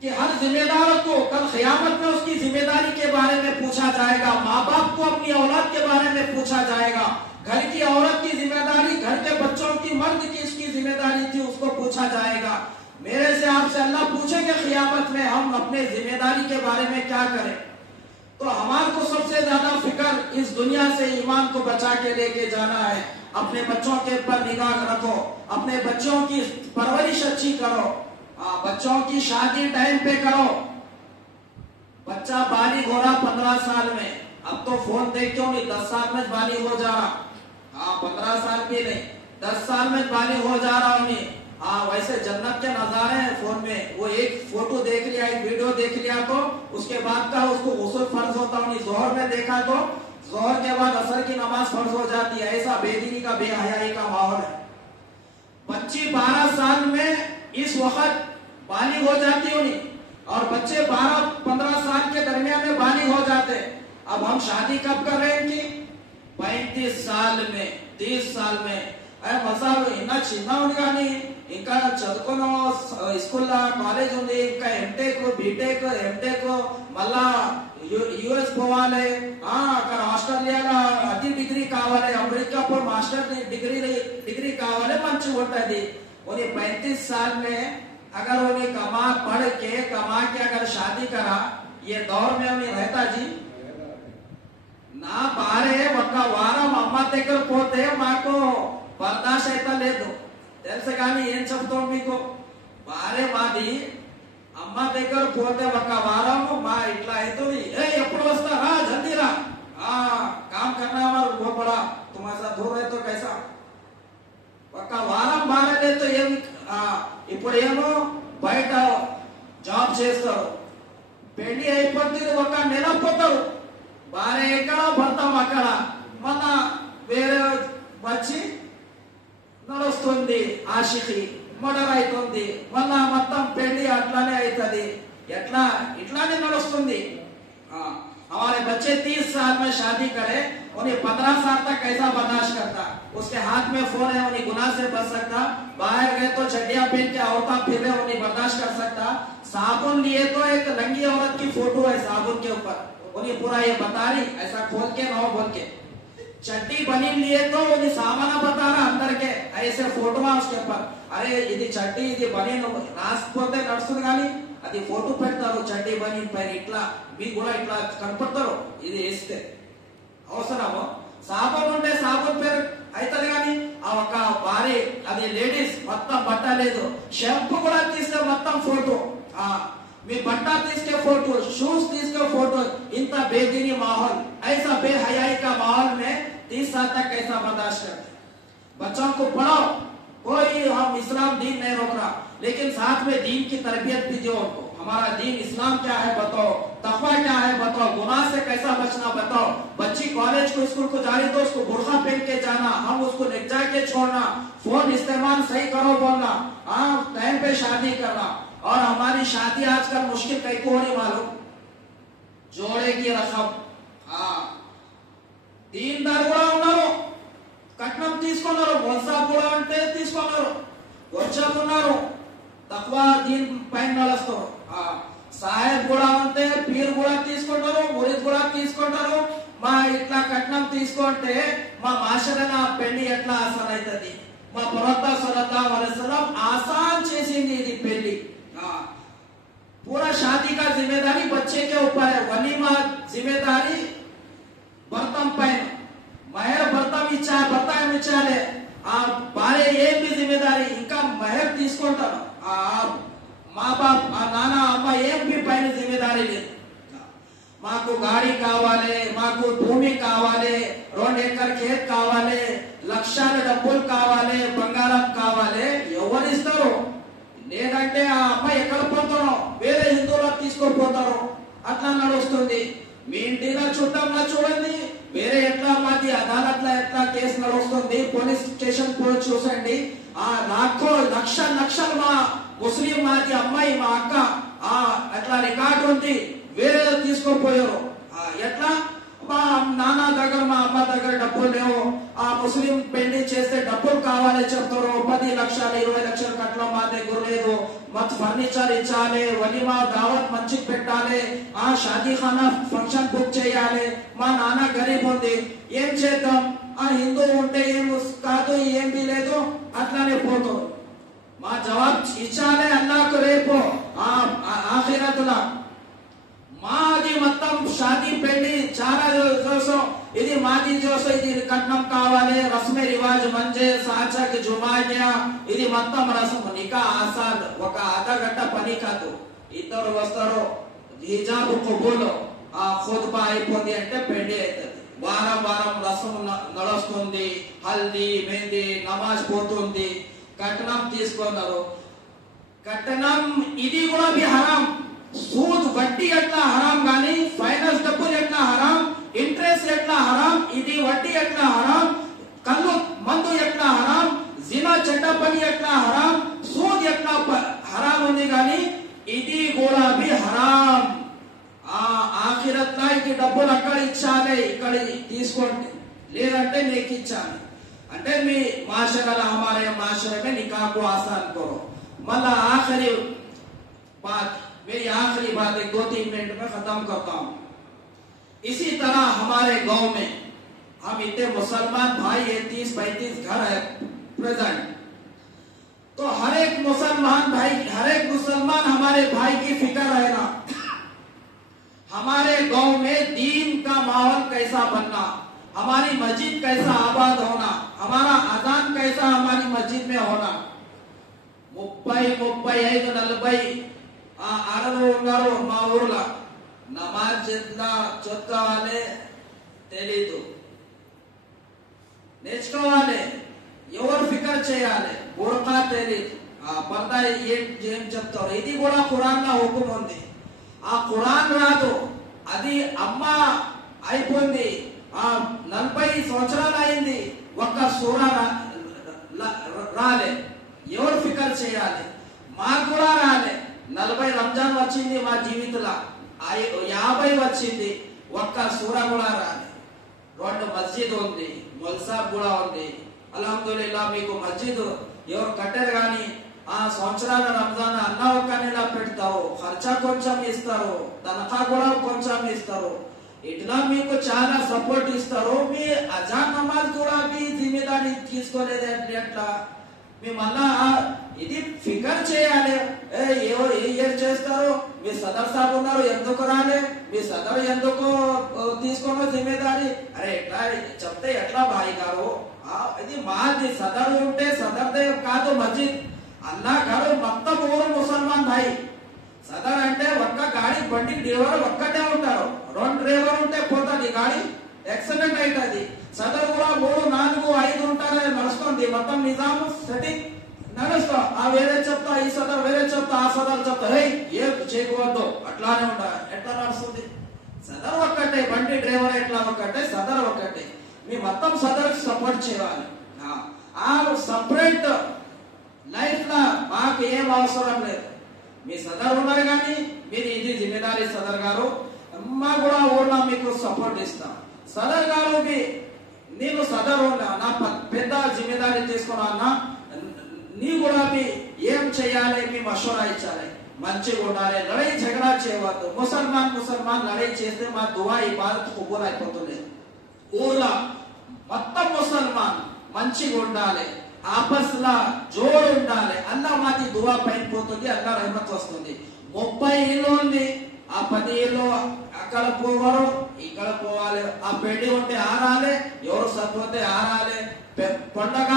कि हर जिम्मेदार को कल क़यामत में उसकी जिम्मेदारी के बारे में पूछा जाएगा। माँ बाप को अपनी औलाद के बारे में पूछा जाएगा, घर की औरत की जिम्मेदारी, घर के बच्चों की, मर्द की इसकी जिम्मेदारी थी, उसको पूछा जाएगा। मेरे से आपसे अल्लाह पूछेंगे क़यामत में हम अपने जिम्मेदारी के बारे में क्या करें। तो हमारे को सबसे ज्यादा फिक्र इस दुनिया से ईमान को बचा के लेके जाना है। अपने बच्चों के ऊपर निगाह रखो, अपने बच्चों की परवरिश अच्छी करो, बच्चों की शादी टाइम पे करो। बच्चा बालिग हो रहा 15 साल में, अब तो फोन देख क्यों नहीं, 10 साल में बालिग हो जा रहा। 15 साल भी नहीं, 10 साल में बालिग हो जा रहा हूँ। वैसे जन्नत के नजारे हैं फोन में। वो एक फोटो देख लिया, एक वीडियो देख लिया तो उसके बाद का उसको गुस्ल फर्ज होता हूँ। जोहर में देखा तो जोहर के बाद असर की नमाज फर्ज हो जाती है। ऐसा बेदीनी का बेहयाई का माहौल है। बच्ची 12 साल में इस वक्त बालिग हो जाती होनी, और बच्चे 12-15 साल के दरमियान में बालिग हो जाते। अब हम शादी कब कर रहे हैं इनकी? 35 साल में, 30 साल में। మసాలు ఇంకా చిన్న ఉంది కానీ ఇంకా చదువుకున్న స్కూల్ కాలేజ్ ఉంది, ఇంకా ఎంటెక్ బీటెక్ ఎంటెక్ మళ్ళా యుఎస్ పోవాలి, అక్కడ ఆస్ట్రేలియాలో అది డిగ్రీ కావాలి, అమెరికా पर मास्टर डिग्री కావాలి, మంచిగా ఉంటది। उन्हें 35 साल में अगर उन्हें पढ़ के कमा के अगर शादी करा, ये दौर में उन्हें रहता जी నా భార్య ఒక వారం అమ్మ దగ్గర పోతే మాకు బర్దాష్ అయితే లేదు తెలుసు। కానీ ఏం చెప్తాం మీకు, భార్య మాది అమ్మ దగ్గర పోతే ఒక వారం మా ఇట్లా అవుతుంది, ఎప్పుడు వస్తారా జల్దీ రా, కామ్ కన్నా वो बड़ा तुम्हारे साथ दूर रहे तो कैसा, ఒక వారం భార్య లేదు ఏం। ఇప్పుడు ఏమో బయట జాబ్ చేస్తారు, పెళ్లి అయిపోతుంది, ఒక నెల పోతారు, భార్య ఎక్కడ భర్తం అక్కడ, మళ్ళా వేరే వచ్చి నడుస్తుంది, ఆశికి మర్డర్ అవుతుంది, మళ్ళా మొత్తం పెళ్లి అట్లానే అవుతుంది, ఇట్లానే నడుస్తుంది। हमारे बच्चे 30 साल में शादी करे, उन्हें 15 साल तक कैसा बर्दाश्त करता, उसके हाथ में फोन है, उन्हें गुनाह से बच सकता, बाहर गए तो चड्डियां पहन के औरता फिर रहे, उन्हें बर्दाश्त कर सकता। साबुन लिए तो एक लंगी औरत की फोटो है साबुन के ऊपर, उन्हें पूरा ये बता रही, ऐसा खोल के ना बोल के। चड्डी बनी लिए तो उन्हें सामान बता रहा अंदर के, ऐसे फोटो उसके ऊपर, अरे ఇది చడ్డీ ఇది బనీ రాసిపోతే నడుస్తుంది కానీ అది ఫోటో పెడతారు, చడ్డీ బనీ పైన ఇట్లా మీకు కూడా ఇట్లా కనపడతారు, ఇది వేస్తే అవసరము। సాబున్ ఉంటే సాబున్ పేరు అవుతుంది కానీ ఆ ఒక భారీ అది లేడీస్ మొత్తం బట్ట లేదు, షాంపూ కూడా తీస్తే మొత్తం ఫోటో, మీ బట్ట తీసుके फोटो, शूज తీసుके फोटो, इंता बेदीनी माहौल, ऐसा बेहयाई का माहौल में 30 साल तक कैसा बर्दाश्त करते। बच्चों को पढ़ाओ, कोई हम इस्लाम दीन नहीं रोक रहा, लेकिन साथ में दीन की तरबियत भी दो उनको। हमारा दीन इस्लाम क्या है बताओ, तकवा क्या है बताओ, गुनाह से कैसा बचना बताओ। बच्ची कॉलेज को स्कूल को जा रही तो उसको बुर्खा पहन के जाना, हम उसको निजा के छोड़ना, फोन इस्तेमाल सही करो बोलना, टाइम पे शादी करना। और हमारी शादी आजकल मुश्किल कई को नहीं मालूम, जोड़े की रकम, దీన్దారు కూడా ఉన్నారు, కట్నం తీసుకున్నారు, మొన్సాబ్ కూడా అంటే తీసుకున్నారు, వర్షాలు ఉన్నారు, తక్కువ దీని పైన నడుస్తారు, సాహెబ్ కూడా ఉంటే పీర్ కూడా తీసుకుంటారు, మురీద్ కూడా తీసుకుంటారు। మా ఇట్లా కట్నం తీసుకుంటే మా మాషరన పెళ్లి ఎట్లా ఆసాన్ అవుతుంది, మా ప్రవక్త సల్లల్లాహు अलैहि वसल्लम आसान చేసింది ఇది పెళ్లి। पूरा शादी का जिम्मेदारी बच्चे के ऊपर है, वलीमा जिम्मेदारी बर्तन पहन, महर बर्तन इच्छाले భార్య ఏం जिम्मेदारी ఇంకా महर తీసుకుంటారు, మా బాప్ నాన్న అమ్మ ఏం పైన जिम्मेदारी లేదు। మాకు గాడి కావాలి, మాకు భూమి కావాలి, 2 ఎకర్ ఖేత్ కావాలి, లక్షల డబ్బులు కావాలి, బంగారం కావాలి, ఎవరు ఇస్తారు? లేదంటే ఆ అమ్మాయి ఎక్కడ పోతారో వేరే హిందువులకు తీసుకుపోతారు, అట్లా నడుస్తుంది। మీ ఇంటిలో చుట్టంలో చూడండి, వేరే ఎట్లా మాది అదాలత్లో ఎట్లా కేసు నడుస్తుంది, పోలీస్ స్టేషన్ పోయి చూసండి, లక్షలు మా ముస్లిం మాది అమ్మాయి మా అక్క అట్లా రికార్డు ఉంది, వేరే తీసుకుపోయారు। ఎట్లా మా నాన్న దగ్గర మా అమ్మ దగ్గర డబ్బులు లేవు, ముస్లిం పెళ్లి చేస్తే డబ్బులు కావాలి చెప్తారు, 10 లక్షలు 20 లక్షలు కట్ల మా దగ్గర లేదు, మత్ ఫర్నిచర్ ఇచ్చాలి, వలీమా దావత్ మంచి పెట్టాలి, షాదీ ఖానా ఫంక్షన్ బుక్ చేయాలి, మా నాన్న గరీబ్ ఉంది, ఏం చేద్దాం? హిందూ ఉంటే ఏం కాదు, ఏం లేదు, అట్లానే పోతారు। మా జవాబు ఇచ్చాలి అల్లాహకు రేపు ఆఖిరతుల మాది మొత్తం షాదీ పెళ్లి చాలా కోసం, ఇది మాది చూస్తే ఇది కట్నం కావాలి, రస్మే రివాజ్ మంజే సాచక్ జుమాన్యా, ఇది మొత్తం రసం. నికా ఆసాన్, ఒక అర్ధగంట పని కాదు. ఇద్దరు వస్తారు, హిజాబ్ కబూల్, ఆ ఖుత్బా అయిపోయింది అంటే పెళ్లి అవుతుంది. వారం వారం రసం నడుస్తుంది, హల్దీ మెహందీ నమాజ్ పోతుంది, కట్నం తీసుకున్నారు. కట్నం ఇది కూడా హరాం. సూద్ వడ్డీ ఎట్లా హరాం గాని, ఫైనాన్స్ డబ్బులు ఎట్లా హరాం, ఇంట్రెస్ట్ ఎట్లా హరాం, ఇది వడ్డీ ఎట్లా హరాం, కళ్ళు మందు ఎట్లా హరాం, జినా చెడ్డ పని ఎట్లా హరాం, సూద్ ఎట్లా హరాం ఉంది గాని ఇది కూడా హరాం. ఆఖిరత్ ఇది డబ్బులు అక్కడ ఇచ్చాలి, ఇక్కడ తీసుకోండి, లేదంటే నీకు ఇచ్చాలి అంటే మీ మాషరా हमारे माशरे में निकाह को आसान करो. मल्ला आखिरी बात, मेरी आखिरी बात 2-3 मिनट में खत्म करता हूं. इसी तरह हमारे गांव में हम इतने मुसलमान भाई 30-35 घर है प्रेजेंट, तो हर एक मुसलमान भाई, हर एक मुसलमान हमारे भाई की फिक्र रहना, हमारे गांव में दीन का माहौल कैसा बनना, हमारी मस्जिद कैसा आबाद होना, हमारा अजान कैसा हमारी मस्जिद में होना. 30-35-40 అరలు ఉన్నారు మా ఊర్లో. నమాజ్ ఎట్లా చదువుకోవాలి తెలీదు, నేర్చుకోవాలి, ఎవరు ఫికర్ చేయాలి, బుర్కా తెలీదు, పర్దా ఏం చెప్తారు. ఇది కూడా ఖురాన్ లో హుకుం ఉంది. ఆ ఖురాన్ రాదు, అది అమ్మ అయిపోయింది, 40 సంవత్సరాలు అయింది, ఒక్క సూరా రాలే, ఎవరు ఫికర్ చేయాలి. మాకు కూడా రాలే. 40 రంజాన్ వచ్చింది మా జీవితంలో, 50 వచ్చింది, ఒక్క సూరా కూడా రాలే. 2 మస్జిద్ ఉంది, మొల్సాబ్ కూడా ఉంది. అల్హమ్దులిల్లా మీకు మస్జిద్ ఎవరు కట్టారు కానీ ఆ సంవత్సరాల రంజాన్ అన్న ఒక్క నెల పెడతారు, ఖర్చా కొంచెం ఇస్తారు, తనఖా కూడా కొంచెం ఇస్తారు, ఇట్లా మీకు చాలా సపోర్ట్ ఇస్తారు. మీ అజాన్ నమాజ్ కూడా మీ జిమ్మేదారి తీసుకోలేదు ఎట్లా? మీ మళ్ళా ఇది ఫికర్ చేయాలి. ఎవరు ఏం చేస్తారు, మీ సదర్ సాబ్ ఉన్నారు, ఎందుకు రాలే, మీ సదర్ ఎందుకు తీసుకోను జిమ్మేదారి? అరే ఎట్లా చెప్తే ఎట్లా భాయ్ గారు, ఇది మాది సదర్ ఉంటే సదర్దే కాదు మస్జిద్, అల్లా గారు మొత్తం ఊరు ముసల్మాన్ భాయ్. సదర్ అంటే ఒక్క గాడి బండి డ్రైవర్ ఒక్కటే ఉంటారు, 2 డ్రైవర్ ఉంటే పోతుంది గాడి, యాక్సిడెంట్ అవుతుంది. సదర్ కూడా 3, 4, 5 ఉంటారు, నడుస్తుంది మొత్తం నిజాం సెట్టింగ్ నడుస్తా. ఆ వేరే చెప్తా, ఈ సదర్ వేరే చెప్తా, ఆ సదర్ చెప్తా, ఏం చేయకూడదు, అట్లానే ఉంటారు. ఎట్లా నడుస్తుంది? సదర్ ఒక్కటే, బండి డ్రైవర్ ఎట్లా ఒక్కటే, సదర్ ఒక్కటే. మీ మొత్తం సదర్ సపోర్ట్ చేయాలి. ఆ సపరేట్ లైఫ్ లా మాకు ఏం అవసరం లేదు. మీ సదర్ ఉన్నారు కానీ మీరు ఇది జిమ్మేదారి సదర్ గారు, మా కూడా ఊళ్ళో మీకు సపోర్ట్ ఇస్తాం. సదర్ గారు నేను సదర్ ఉన్నా, నా పెద్ద జిమ్మేదారి తీసుకున్నా, నీ కూడా ఏం చేయాలి మీ మషూరా ఇచ్చాలి, మంచిగా ఉండాలి, లడాయి झगड़ा చేయవద్దు. ముసల్మాన్ లడాయి చేస్తే మా దువా ఇబాదత్ కబూల్ అయిపోతుంది. ఊళ్ళో మొత్తం ముసల్మాన్ మంచిగా ఉండాలి, ఆపస్లా జోడు ఉండాలి, అల్లా మాది దువా పైన పోతుంది, అల్లా రహమత్ వస్తుంది. 30 ఇల్లు ఉంది, ఆ 10 ఇల్లు అక్కడ పోవారు, ఇక్కడ పోవాలి. ఆ పెళ్లి ఉంటే ఆరాలి, ఎవరు సత్పోతే ఆరాలి. పండగ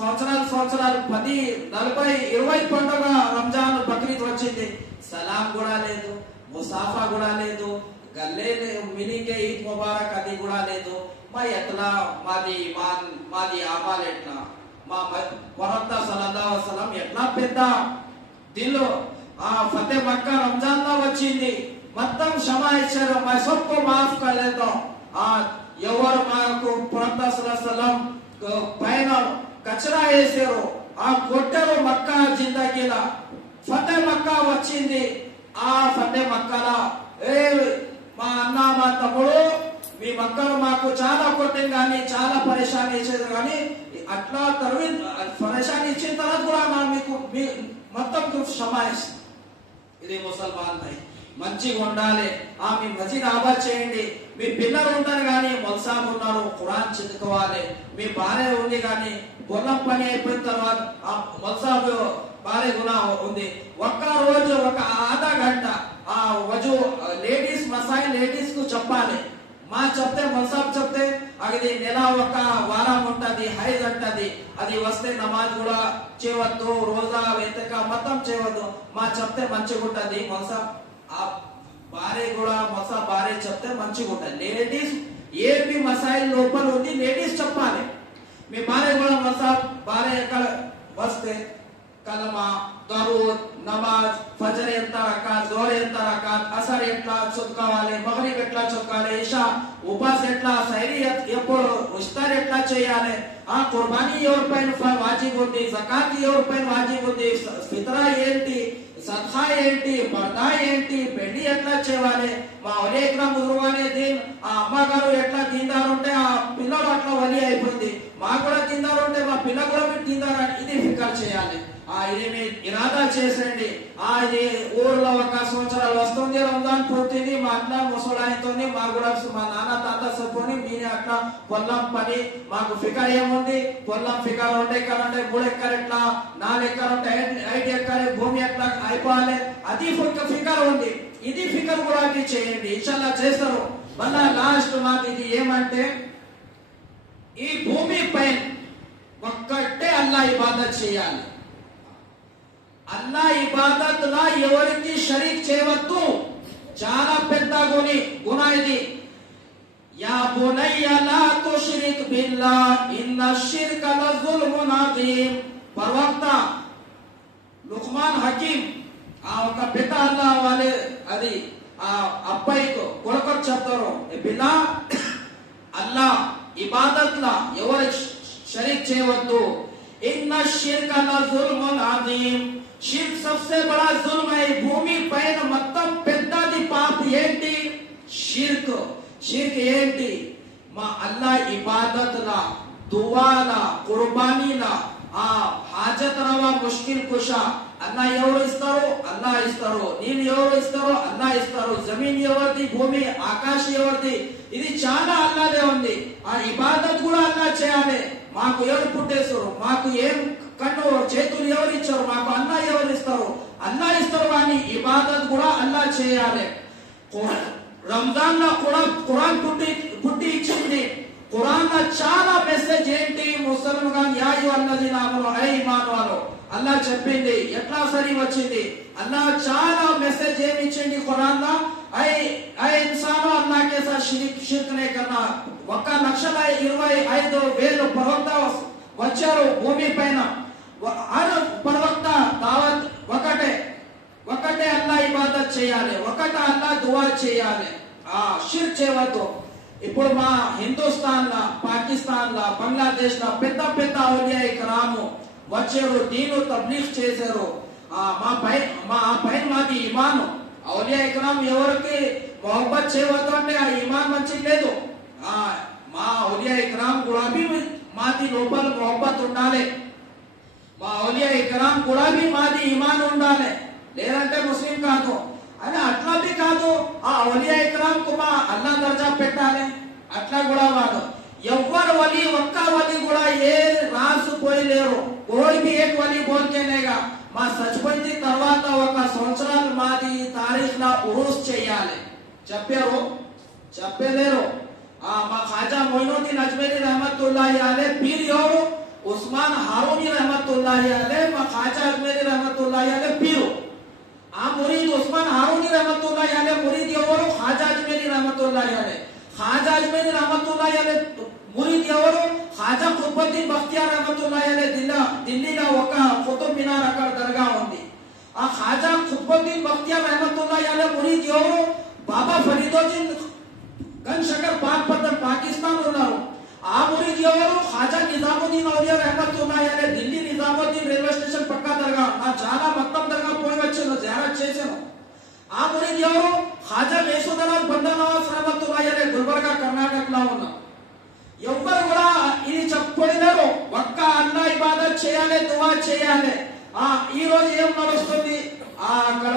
సంవత్సరాలు 10, 40, 20 పండుగ రంజాన్ బక్రీద్ వచ్చింది, సలాం కూడా లేదు, ముసాఫా కూడా లేదు, గల్లే మినింగే ఈద్ ముబారక్ అది కూడా లేదు. మా ఎట్లా మాది ఆమాల్ ఎట్లా? మా ప్రవక్త సల్లల్లాహు అలైహి వసల్లం ఎట్లా పెద్ద దిల్లో ఫతే మక్కా రంజాన్ లో వచ్చింది, మొత్తం క్షమా ఇచ్చారు, మా సబ్కో మాఫ్ కర్లేతా. ఎవరు మాకు ప్రవక్త సల్లల్లాహు అలైహి వసల్లం పైన కచరా వేసారు, కొట్టారు మక్కా జిందగీలా. ఫతే మక్కా వచ్చింది, ఆ ఫతే మక్కాలో మా అన్న మా తమ్ముడు మీ మక్కలు మాకు చాలా కొట్టింది కానీ, చాలా పరేషాని ఇచ్చేది కానీ, అట్లా పరేషాని ఇచ్చిన తర్వాత కూడా మీకు మొత్తం క్షమాయిస్తుంది. ఇది ముసల్మాన్ భాయ్ మంచిగా ఉండాలి. మీ మస్జిద్ ఆబాద్ చేయండి. మీ పిల్లలు ఉంటారు కానీ మొల్సాబ్ ఉన్నారు, ఖురాన్ చదువుకోవాలి. మీ భార్య ఉంది కానీ పొలం పని అయిపోయిన తర్వాత మొల్సాబ్ భార్య కూడా ఉంది. ఒక్క రోజు ఒక ఆధా గంట వజు లేడీస్ మసాయి లేడీస్ కు చెప్పాలి. మా చెప్తే మొల్సాబ్ చెప్తే అది నెల ఒక వారం ఉంటది, హైజ్ అంటది. అది వస్తే నమాజ్ కూడా చేయవద్దు, రోజా వెతక మొత్తం చేయవద్దు. మా చెప్తే మంచిగా ఉంటది. మొసా భార్య కూడా మొసా భార్య చెప్తే మంచిగా ఉంటది. లేడీస్ ఏ బి మసాయిల్ లోపల ఉంది లేడీస్ చెప్పాలి. మీ భార్య కూడా మొసా భార్య ఎక్కడ వస్తే కలమా, దరూద్, నమాజ్, ఫజర్ ఎంత రకాత్, జోహర్ ఎంత రకాత్, అసర్ ఎట్లా చదువుకోవాలి, మగ్రిబ్ ఎట్లా చదువుకోవాలి, ఇషా ఉపాస్ ఎట్లా, సైరీ ఎప్పుడు, ఇఫ్తార్ ఎట్లా చేయాలి, ఆ కుర్బానీ ఎవరిపైన వాజిబ్ ఉంది, జకాత్ ఎవరిపైన వాజిబ్ ఉంది, ఫిత్రా ఏంటి, సదఖా ఏంటి, పర్దా ఏంటి, పెళ్లి ఎట్లా చేయాలి, మా వలి ఇక్రామ్ గురువానే దీన్, ఆ అమ్మగారు ఎట్లా దీందారు ఉంటే ఆ పిల్లడు అట్లా వలి అయిపోయింది, మా కూడా దీందారు ఉంటే మా పిల్ల కూడా మీరు దీందారు, ఇది ఫికర్ చేయాలి. ఇది మీ ఇరాదా చేసేయండి. ఇది ఊర్లో ఒక సంవత్సరాలు వస్తుంది, రంజాన్ పూర్తింది, మా అట్లా ముసలాయితోని మా కూడా మా నాన్న తాత సపోని మీరే అట్లా పొల్లం పని, మాకు ఫికర్ ఏముంది, పొల్లం ఫికర్ 2 ఎకరాలంటే 3 ఎకరాలు ఎట్లా, 4 ఎకరాలంటే 5 ఎకరాలు భూమి ఎట్లా అయిపోవాలి, అది ఫికర్ ఉంది. ఇది ఫికర్ కూడా చేయండి, ఇన్షాల్లా చేస్తారు. మళ్ళా లాస్ట్ మాకు ఇది ఏమంటే, ఈ భూమి పైన ఒక్కటే అల్లా ఇబాదత్ చేయాలి. అల్లా ఇబాదత్ లా ఎవరికి షరీక్ చేయవద్దు. చాలా పెద్ద గుణ ఇది. యా బునయ్య లా తుష్రిక్ బిల్లాహ్ ఇన్నశ్శిర్క లజుల్మున్ అజీమ్. ప్రవక్త లుక్మాన్ హకీం ఒక పెద్ద అల్లా వాళ్ళే అది ఆ అబ్బాయికి కొడుకు చెప్తారు, బిల్లా అల్లా ఇబాదత్ లా ఎవరికి షరీక్ చేయవద్దు. ఇన్నశ్శిర్క లజుల్మున్ అజీమ్. షిర్క్ सबसे बड़ा जुल्म है. భూమి పైన మొత్తం పెద్దది పాప ఏంటి? షిర్క్. షిర్క్ ఏంటి? మా అల్లా ఇబాదత్ లా, దువాలా, కుర్బానీలా, ఆ హాజత్ రవా, ముష్కిల్ కుషా అల్లా ఎవరు ఇస్తారు? అల్లా ఇస్తారు. నీళ్ళు ఎవరు ఇస్తారు? అల్లా ఇస్తారు. జమీన్ ఎవరిది? భూమి ఆకాశ ఎవరిది? ఇది చాలా అల్లాదే ఉంది. ఆ ఇబాదత్ కూడా అల్లా చేయాలి. మాకు ఎవరు పుట్టేశారు, మాకు ఏం కన్ను చేతులు ఎవరు ఇచ్చారు, మాకు అల్లా ఎవరు ఇస్తారు? అల్లా ఇస్తారు. కానీ ఇబాదత్ కూడా అల్లా చేయాలి. రంజాన్ లో కూడా ఖురాన్ పుట్టి ఇచ్చింది. ఖురాన్ లో చాలా మెసేజ్ ఏంటి? ముసల్మాన్ యా అయ్యుహల్లజీనా ఆమనూ, ఐ ఈమాన్ వాలో అల్లా చెప్పింది. ఎట్లా సరి వచ్చింది? అల్లా చాలా మెసేజ్ ఏమి ఇచ్చింది ఖురాన్ లో? ఐ ఇన్సాను అల్లా కే సాత్ షిర్క్ నే కర్నా. 1,25,000 ప్రవక్త వచ్చారు భూమి పైన. ప్రవక్త దావత్ ఒకటే అల్లా ఇబాదత్ చేయాలి, ఒకటే అల్లా దువా చేయాలి, ఆ షిర్క్ చేయవద్దు. ఇప్పుడు మా హిందుస్థాన్ లా, పాకిస్తాన్ లా, బంగ్లాదేశ్ లా పెద్ద పెద్ద ఔలియా ఇక్రాము వచ్చారు, దీను తబ్లీగ్ చేశారు. మా పైన మాది ఇమాను. ఔలియా ఇక్రామ్ ఎవరికి మొహబ్బత్ చేయవద్దు అంటే ఆ ఇమాన్ మంచిది లేదు. మా ఔలియా ఇక్రామ్ కూడా మాది లోపల మొహబ్బత్ ఉండాలి. మా ఔలియా ఇక్రామ్ కూడా మాది ఇమాన్ ఉండాలి, లేదంటే ముస్లిం కాదు అని. అట్లా బి కాదు, ఆ ఔలియా ఇక్రామ్ కు మా అల్లా దర్జా పెట్టాలి, అట్లా కూడా కాదు. ఎవ్వరు వలి, ఒక్క వలి కూడా ఏ రాసుపోయి లేరు. కోడి బి ఏక్ వలి బోల్కేనేగా. మా చచ్చిపోయిన తర్వాత 1 సంవత్సరాలు మాది తారీఖ్ లా ఉరూస్ చేయాలి చెప్పారు, చెప్పలేరు. మా ఖాజా మొయినుద్దీన్ అజ్మీరీ रहमतुल्लाह अलैह పీర్ ఎవరు? ఉస్మాన్ హారూనీ रहमतुल्लाह अलैह. మా ఖాజా అజ్మీరీ रहमतुल्लाह अलैह పీరు. ఆ మురీద్ ఉస్మాన్ హారూనీ रहमतुल्लाह अलैह మురీద్ ఎవరు? ఖాజా అజ్మీరీ रहमतुल्लाह अलैह. ఖాజా అజ్మీరీ रहमतुल्लाह अलैह మురీద్ ఎవరు? ఖాజా ఖుత్బుద్దీన్ బఖ్తియార్ रहमतुल्लाह अलैह. ఢిల్లీలో ఒక కుతుబ్ మినార్ అక్కడ దర్గా ఉంది. ఆ ఖాజా ఖుత్బుద్దీన్ బఖ్తియార్ रहमतुल्लाह अलैh మురీద్ ఎవరు? బాబా ఫరీదుద్దీన్ గన్షకర్ పాక్పట్టణ్ పాకిస్తాన్ ఉన్నారు. ఆ మురీద్ ఎవరు? ఖాజా నిజాముద్దీన్ ఔలియా रहमतुल्लाह अलैh. ఢిల్లీ నిజాముద్దీన్ రైల్వే స్టేషన్ పక్క దర్గా. నా చాలా మొత్తం దర్గా పోయి వచ్చాను, జియారత్ చేశాను. ఆ మురీద్ ఎవరు? ఖాజా మేసుదరాజ్ బండనవాజ్ रहमतुल्लाह अलैh గుల్బర్గా కర్ణాటకలో ఉన్నా. ఎవ్వరు కూడా ఇది చెప్పలేరు. ఒక్క అల్లా ఇబాదత్ చేయాలి, దువా చేయాలి. ఈ రోజు ఏం నడుస్తుంది? అక్కడ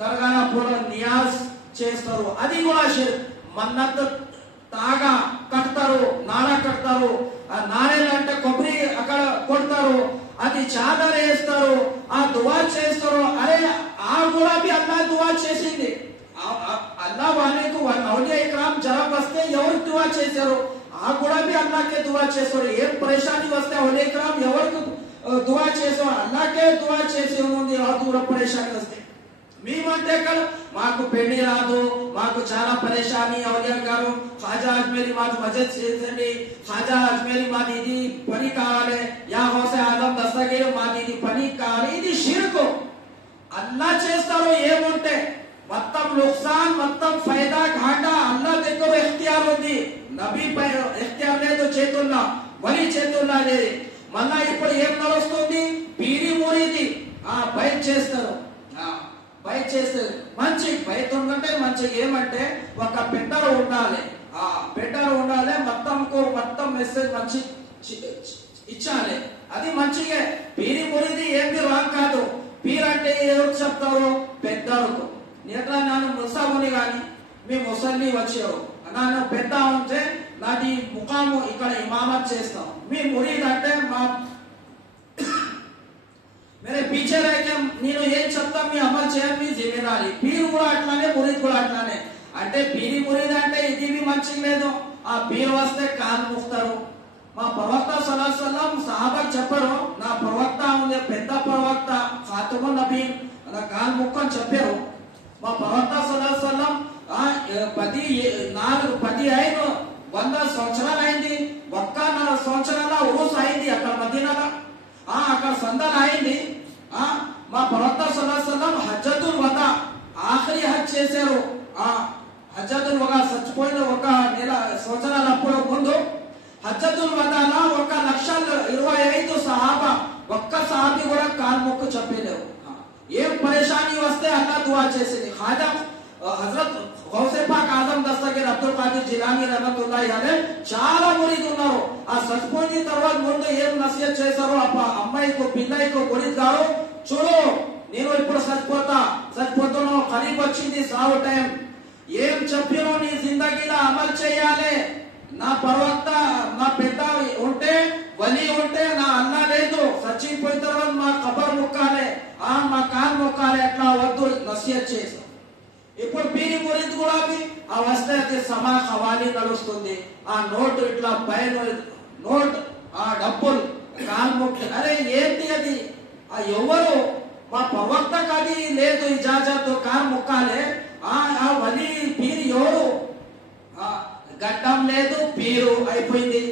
దర్గాన పూల నియాజ్ చేస్తారు, అది కూడా షిర్క్. మన్నత్ తాగా కడతారు, నారా కడతారు, నారేలు అంటే కొబ్బరి అక్కడ కొడతారు, అది చాదర వేస్తారు, ఆ దువా చేస్తారు. అరే ఆ కూడా అల్లా దువా చేసింది. అల్లా వాళ్ళకు ఔలియా ఇక్రామ్ జరం వస్తే ఎవరు దువా చేశారు? ఆ కూడా అల్లాకే దువా చేస్తాడు. ఏం పరేషాని వస్తే అవులే ఇక్రామ్ ఎవరికి దువా చేసావు? అల్లాకే దువా చేసి ఉంది. ఆ దూర పరేషాని వస్తే మేమంటే కదా మాకు పెళ్లి రాదు, మాకు చాలా పరేషాని, ఔలియా గారు ఖాజా అజ్మేరి మాకు మదద్ చేయండి, ఖాజా అజ్మేరి మాది ఇది పని కావాలి, యా హౌసే ఆదం దస్తగీర్ మాది ఇది పని కావాలి. ఇది షిర్కు. అల్లా చేస్తారు ఏముంటే మొత్తం నుక్సాన్ మొత్తం ఫైదా ఘాటా అల్లా దగ్గర ఇఖ్తియార్ ఉంది. నబీ పై ఇఖ్తియార్ లేదు, చేతుల్లా వలి చేతుల్లా లేదు. మళ్ళా ఇప్పుడు ఏం నడుస్తుంది? పీరి మురీది బయట చేస్తారు, బయట చేస్తారు. మంచి బయట ఉందంటే మంచి ఏమంటే ఒక పెద్దలు ఉండాలి, పెద్దలు ఉండాలి, మొత్తం మెసేజ్ మంచి ఇచ్చాలి, అది మంచిగా. పీరి మురీది ఏమి రాంగ్ కాదు. పీర్ అంటే ఎవరు చెప్తారు? పెద్దలకు. నేట్లా నేను ముసాముని గాని మీ ముసల్లి వచ్చారు, నన్ను పెద్ద ఉంటే నాది ముఖాము ఇక్కడ ఇమామత్ చేస్తాం. మీ మురీద్ అంటే మా मेरे पीछे रह के నేను ఏం చెప్తా మీ అమలు చేయాలి, మీ జిమ్మేదారి. పీరు కూడా అట్లానే, మురీద్ కూడా అట్లానే. అంటే పీరి మురీద్ అంటే ఇది మంచిగా లేదు. ఆ పీరు వస్తే కాలు ముక్తారు. మా ప్రవక్త సల్లల్లాహు అలైహి వసల్లం సహాబాకు చెప్పారు, నా ప్రవక్త ఉంది పెద్ద ప్రవక్త ఖాతమున్ నబీ, నా కాలు ముక్కని చెప్పారు. మా ప్రవక్త సల్లల్లాహు అలైహి వసల్లం 100 సంవత్సరాలు అయింది. ఒక్క 4 సంవత్సరాల ఉరుస్ అయింది అక్కడ మదీనాలో. అక్కడ సందల్ అయింది. మా ప్రవక్త సల్లల్లాహు అలైహి వసల్లం హజ్జతుల్ వదా ఆఖరి హజ్ చేశారు. హజ్జతుల్ వదా చచ్చిపోయిన ఒక నెల సంవత్సరాల అప్పుడు ముందు హజ్జతుల్ వదాలో 1,25,000 సహాబా, ఒక్క సహాబీ కూడా కాలు మొక్కు చెప్పలేవు. ఏం పరేషాని వస్తే అల్లా దువా చేసింది. ఖాజా హజరత్ గౌసే పాక్ ఆజం దస్తగీర్ అబ్దుల్ ఖాదిర్ జిలానీ రహమతుల్లాహి అలైహి చాలా మురీద్ ఉన్నారు. ఆ చచ్చిపోయిన తర్వాత ముందు ఏం నసీహత్ చేశారో అమ్మాయికో పిల్లయికో మురీద్ గారు, చూడు నేను ఇప్పుడు చచ్చిపోతున్నావు, ఖరీబ్ వచ్చింది సావు టైం, ఏం చెప్పినో నీ జిందగీలో అమలు చేయాలి. నా ప్రవక్త నా పెద్ద ఉంటే వలి ఉంటే నా అన్న లేదు, చచ్చిపోయిన తర్వాత మా ఖబర్ మొక్కాలి, మా కాన్ మొక్కాలి, అట్లా వద్దు నసీహత్ చేశారు. ఇప్పుడు పీరి మురీద్ కూడా ఆ వస్తే సమా ఖవాలి నడుస్తుంది. ఆ నోటు ఇట్లా పైన నోట్ డబ్బులు కాలు మొక్కి, అరే ఏంటి అది? ఎవరు మా ప్రవక్తకు అది లేదు ఇజాజత్, కాలు మొక్కాలి. ఆ వలి పీరు ఎవరు? గడ్డం లేదు, పీరు అయిపోయింది.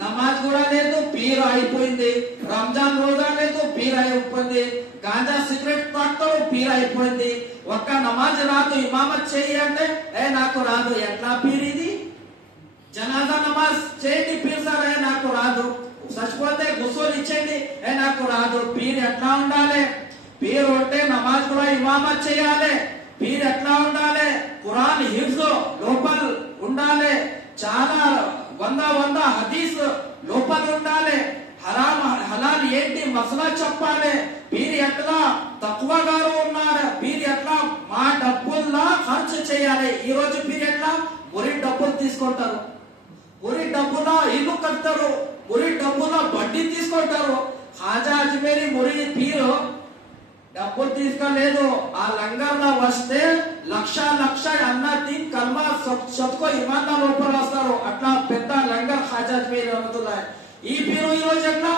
నమాజ్ కూడా లేదు, పీరు అయిపోయింది. రంజాన్ రోజా లేదు, పీరు అయిపోయింది. గాంజా సిగరెట్ తాగుతారు, పీరు అయిపోయింది. ఒక్క నమాజ్ రాదు, ఇమామత్ చేయి అంటే నాకు రాదు. ఎట్లా పీరు ఇది? జనాజా నమాజ్ చేయండి పీర్ సార్, నాకు రాదు. చచ్చిపోతే గుసోలు ఇచ్చేయండి, నాకు రాదు. పీరు ఎట్లా ఉండాలి? పీరు ఉంటే నమాజ్ కూడా ఇమామత్ చేయాలి. పీరు ఎట్లా ఉండాలి? ఖురాన్ హిఫ్జ్ లోపల ఉండాలి. చాలా 100 హదీస్ లోపల ఉండాలి. హరాం హలాల్ ఏంటి మసలా చెప్పాలి. పీరు ఎట్లా తక్కువగారు ఉన్నారు, పీరు ఎట్లా మా డబ్బుల్లా ఖర్చు చేయాలి. ఈ రోజు పీరు ఎట్లా మురీద్ డబ్బులు తీసుకుంటారు, మురీద్ డబ్బులా ఇల్లు కడతారు, మురీద్ డబ్బులా బడ్డీ తీసుకుంటారు. ఖాజా అజ్మేరి మురీద్ పీరు డబ్బులు తీసుకోలేదు. ఆ లంగర్లో వస్తే లక్ష అన్న తిన్ కల్మా సబ్కో ఇమాన్దార్ లోపల వస్తారు. అట్లా పెద్ద లంగర్ ఖాజా అజ్మేరి రహమతుల్లాహి. ఈ పీరు ఈ రోజు ఎట్లా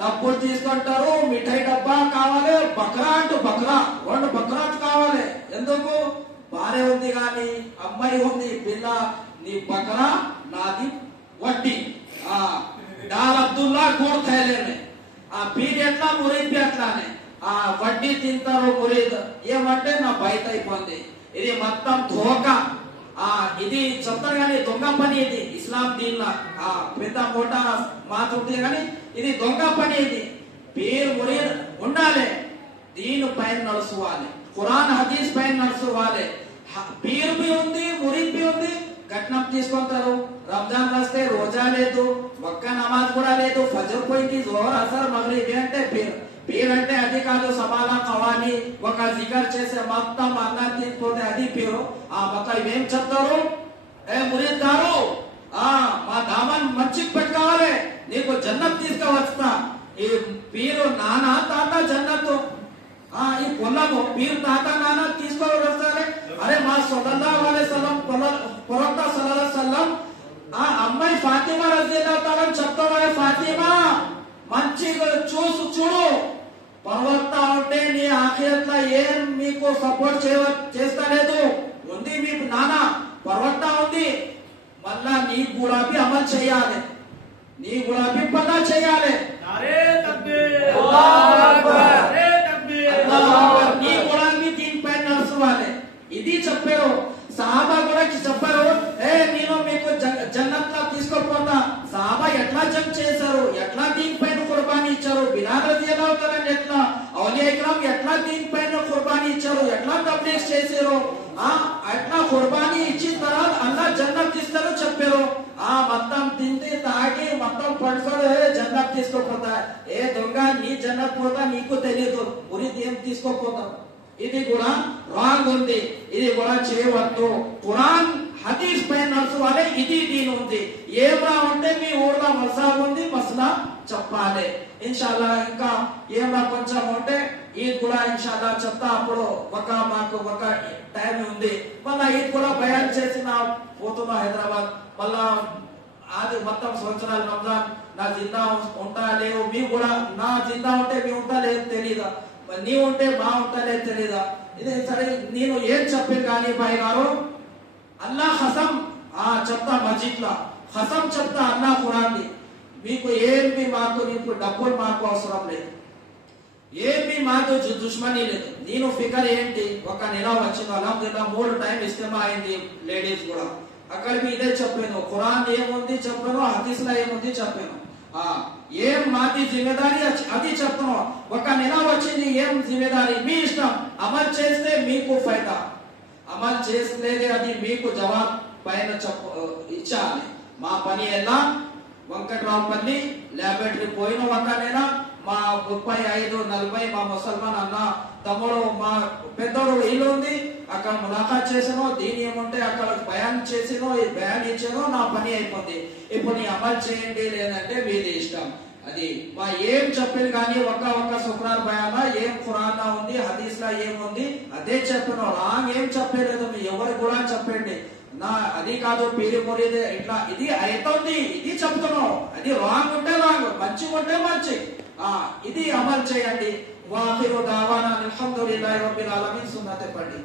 డబ్బులు తీసుకుంటారు. మిఠాయి డబ్బా కావాలి, బక్రా అంటూ బక్రాత్ కావాలి. ఎందుకు? భార్య ఉంది గాని అమ్మాయి ఉంది, పిల్ల నీ బక్రా నాది వడ్డీ. డాల్ అబ్దుల్లా గోడ్ ఖైలేనే. ఆ పీర్ ఎట్లా మురీద్ అట్లానే వడ్డీ తింటారు మురీద్. ఏమంటే నా బయట అయిపోయింది, ఇది మొత్తం ధోకా. ఇది చెప్తారు కానీ దొంగ పని. ఇది ఇస్లాం దీనిలో పెద్ద మూట మాట ఉంటుంది కానీ ఇది దొంగ పని. ఇది పీర్ మురీద్ ఉండాలి, దీని పైన నడుచుకోవాలి, ఖురాన్ హదీస్ పైన నడుచుకోవాలి. పీర్ బి ఉంది, మురీద్ బి ఉంది, కట్నం తీసుకుంటారు. రంజాన్ వస్తే రోజా లేదు, ఒక్క నమాజ్ కూడా లేదు. ఫజర్ పోయింది, జోహర్ అసర్ మగ్రిబ్ అంటే పీర్ అంటే అది కాదు. సమాలా ఖవాని ఒక జిగర్ చేసే మొత్తం అన్నం తీసుకుంటే అది పీరు. మొత్తం ఇవేం చెప్తారు? మురీద్ గారు మా దామన్ మంచికి పెట్టుకోవాలి, నీకు జన్నత్ తీసుకువస్తా. ఈ పీరు నాన్న తాత జన్నత్, ఈ పొలము పీరు తాత నాన్న తీసుకొని వస్తారే. అరే మా సల్లల్లాహు అలైహి వసల్లం ప్రవక్త సల్లల్లాహు అలైహి వసల్లం అమ్మాయి ఫాతిమా రజియల్లాహు తఆలా చెప్తాడు, ఫాతిమా మంచిగా చూడు, ప్రవక్త ఉంటే నీ ఆఖిరత్లో ఏం మీకు సపోర్ట్ చేస్తలేదు, ఉంది మీ నాన్న ప్రవక్త ఉంది, మళ్ళా నీ కూడా అమలు చేయాలి, నీ కూడా పతా చేయాలి. నీ కూడా దీనిపై నడుచుకోవాలి. ఇది చెప్పారు. సహాబా కూడా చెప్పారు, నేను మీకు జన్నత్ లో తీసుకోపోతా. సహాబా ఎట్లా జంప్ చేశారు, ఎట్లా దీనిపైన కుర్బానీ ఇచ్చారు, బిలాల్ రజియల్లాహు తఆలా ఎట్లా, ఔలియా ఇక్రామ్ ఎట్లా దీనిపైన కుర్బానీ ఇచ్చారు, ఎట్లా తబ్లీగ్ చేశారు, అట్లా కుర్బానీ ఇచ్చిన తర్వాత అల్లాహ్ జన్నత్ ఇస్తారు చెప్పారు. మొత్తం తిండి తాగి మొత్తం పడుకోడు, జన్నత్ తీసుకోపోతా. ఏ దొంగ, నీ జన్నత్ పోతా నీకు తెలియదు, ఉరి ఏం తీసుకోపోతా. ఇది కూడా రాంగ్ ఉంది, ఇది కూడా చేయవద్దు. ఖురాన్ హదీస్ పై నడుచుకోవాలి. ఇది దీని ఉంది. ఏమా ఉంటే మీ ఊర్లో మసాబ్ ఉంది, మసలా చెప్పాలి. ఇన్షాల్లా ఇంకా ఏమా కొంచెం ఉంటే ఈద్ కూడా ఇన్షాల్లా చెప్తా. అప్పుడు మాకు ఒక టైం ఉంది. మళ్ళా ఈద్ కూడా బయాన్ చేసిన పోతున్నా హైదరాబాద్. మళ్ళా అది మొత్తం సంవత్సరాలు రంజాన్ నా జిందా ఉంటా లేవు, మీ కూడా నా జిందా ఉంటే మీ ఉంటా లేదు తెలీదా, నీ ఉంటే మా ఉంటా లేదు తెలీదా. ఇది సరే, నేను ఏం చెప్పాను కానీ భాయ్ గారు, అల్లా హసం చెప్తా, మస్జిద్ లో హసం చెప్తా అల్లా ఖురాన్. మీకు ఏమి మాకు నీకు డబ్బులు మాకు అవసరం లేదు, ఏమి మాకు దుష్మనీ లేదు. నేను ఫికర్ ఏంటి, ఒక నెల వచ్చింది అల్హమ్దులిల్లా, 3 టైం ఇస్తేమా అయింది లేడీస్ కూడా. అక్కడ ఇదే చెప్పాను, ఖురాన్ ఏముంది చెప్పాను, హదీస్ లో ఏముంది చెప్పాను. ఏం మాది జిమ్మేదారి అది చెప్తాను. ఒక నెల వచ్చింది, ఏం జిమ్మేదారి మీ ఇష్టం. అమలు చేస్తే మీకు ఫైదా, అమలు చేసలేదే అది మీకు జవాబు పైన ఇచ్చాలి. మా పని ఎలా వెంకట్రావుపల్లి ల్యాబొరేటరీ పోయిన ఒక నెల మా 35-40 మా ముసల్మాన్ అన్న తమ్ముడు మా పెద్దోడు ఇల్లు ఉంది, అక్కడ ములాఖాత్ చేసాను. దీని ఏముంటే అక్కడ బయాన్ చేసాను, బయాన్ ఇచ్చాను, నా పని అయిపోయింది. ఇప్పుడు నీ అమలు చేయండి, లేదంటే మీది ఇష్టం. అది మా ఏం చెప్పాను కానీ ఒక శుక్రార్ బయానా ఏం ఖురాన్ లో ఉంది, హదీస్ లో ఏముంది అదే చెప్పాను. రాంగ్ ఏం చెప్పలేదు, మీ ఎవరు కూడా చెప్పండి. నా అది కాదు పీరి మురీది ఇట్లా ఇది అవుతుంది, ఇది చెప్తున్నావు. అది రాంగ్ ఉంటే రాంగ్, మంచి ఉంటే మంచి. ఇది అమలు చేయండి. వాఖిరు దావానా అల్హమ్దులిల్లాహి రబ్బిల్ ఆలమీన్. సున్నతే పడి